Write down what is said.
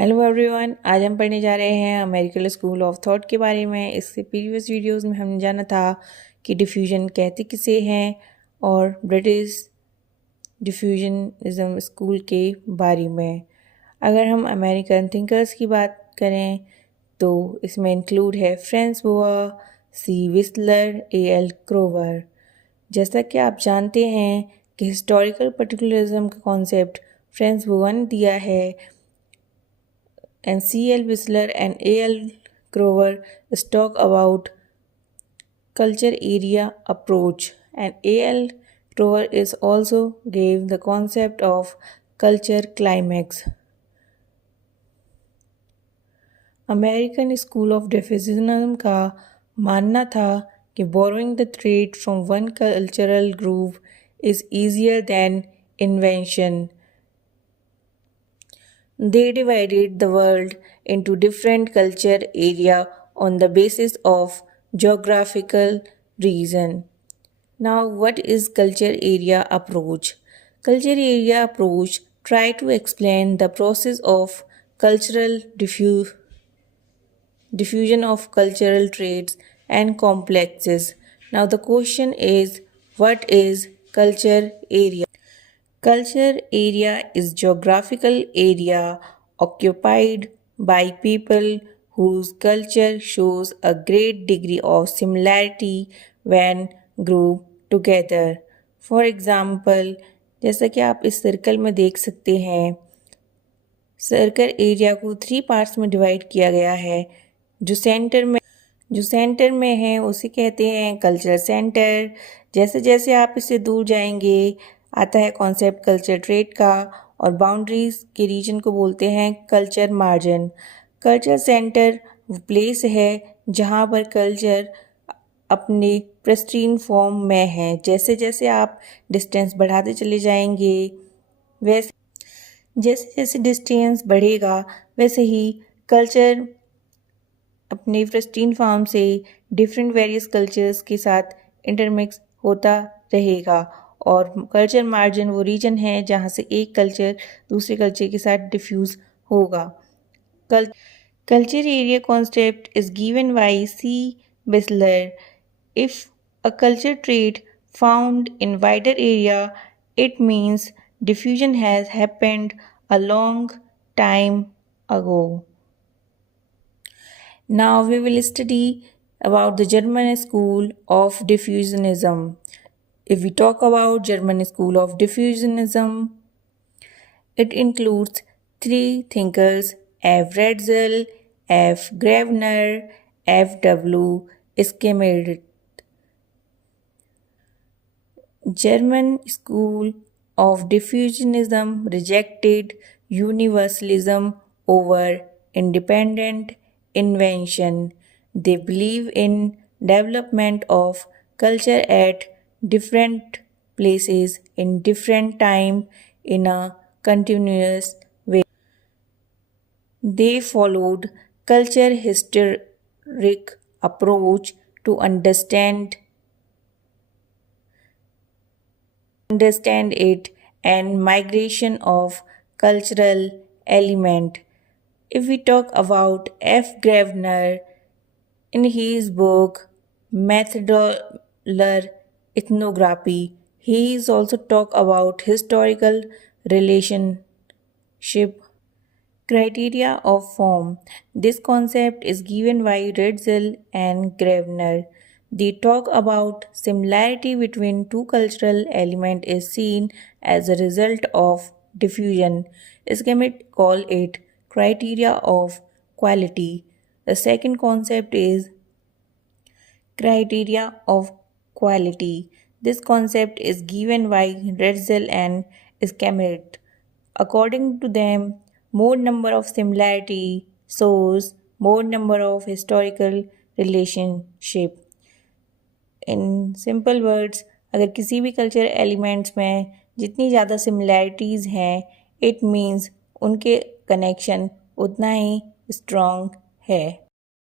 Hello everyone, आज हम पढ़ने जा रहे हैं अमेरिकन स्कूल ऑफ थॉट के बारे में। इससे प्रीवियस वीडियोस में हमने जाना था कि डिफ्यूजन कहते किसे हैं और ब्रिटिश डिफ्यूजनिज्म स्कूल के बारे में। अगर हम अमेरिकन थिंकर्स की बात करें तो इसमें इंक्लूड है फ्रांस बोआ, सी विस्लर, एल क्रोवर। जैसा कि आप जानते हैं कि हिस्टोरिकल पर्टिकुलरिज्म का कॉन्सेप्ट फ्रांस बोआ ने दिया है and C.L. Whistler and A.L. Grover talk about culture area approach, and A.L. Grover is also gave the concept of culture climax. American school of diffusionism का मानना था कि borrowing the thread from one cultural group is easier than invention. They divided the world into different culture area on the basis of geographical region. Now, what is culture area approach? Culture area approach try to explain the process of cultural diffusion of cultural traits and complexes. Now, the question is, what is culture area? Culture area is geographical area occupied by people whose culture shows a great degree of similarity when grouped together. For example, जैसा कि आप इस circle में देख सकते हैं, circle area को 3 parts में डिवाइड किया गया है। जो सेंटर में है उसे कहते हैं कल्चर सेंटर। जैसे जैसे आप इससे दूर जाएंगे आता है कॉन्सेप्ट कल्चर ट्रेट का, और बाउंड्रीज के रीजन को बोलते हैं कल्चर मार्जिन। कल्चर सेंटर वो प्लेस है जहाँ पर कल्चर अपने प्रिस्टीन फॉर्म में है। जैसे जैसे आप डिस्टेंस बढ़ाते चले जाएंगे जैसे जैसे डिस्टेंस बढ़ेगा वैसे ही कल्चर अपने प्रिस्टीन फॉर्म से डिफरेंट वेरियस कल्चर्स के साथ इंटरमिक्स होता रहेगा। और कल्चर मार्जिन वो रीजन है जहाँ से एक कल्चर दूसरे कल्चर के साथ डिफ्यूज़ होगा। Culture area concept is given by C Wissler. If a culture trait found in wider area, it means diffusion has happened a long time ago. Now we will study about the German school of diffusionism. If we talk about German school of diffusionism, it includes 3 thinkers: F. Ratzel, F. Gravener, F. W. Schmidt. German school of diffusionism rejected universalism over independent invention. They believe in development of culture at different places in different time in a continuous way. They followed culture historic approach to understand it and migration of cultural element. If we talk about F. Gravener, in his book Methodolar Ethnography, he is also talk about historical relationship criteria of form. This concept is given by Ratzel and Gravener. They talk about similarity between two cultural elements is seen as a result of diffusion. Schmidt call it criteria of quality. The second concept is criteria of quality. This concept is given by Ratzel and Schmidt. According to them, more number of similarity shows more number of historical relationship. In simple words, अगर किसी भी culture elements में जितनी ज़्यादा similarities हैं, it means उनके connection उतना ही strong है।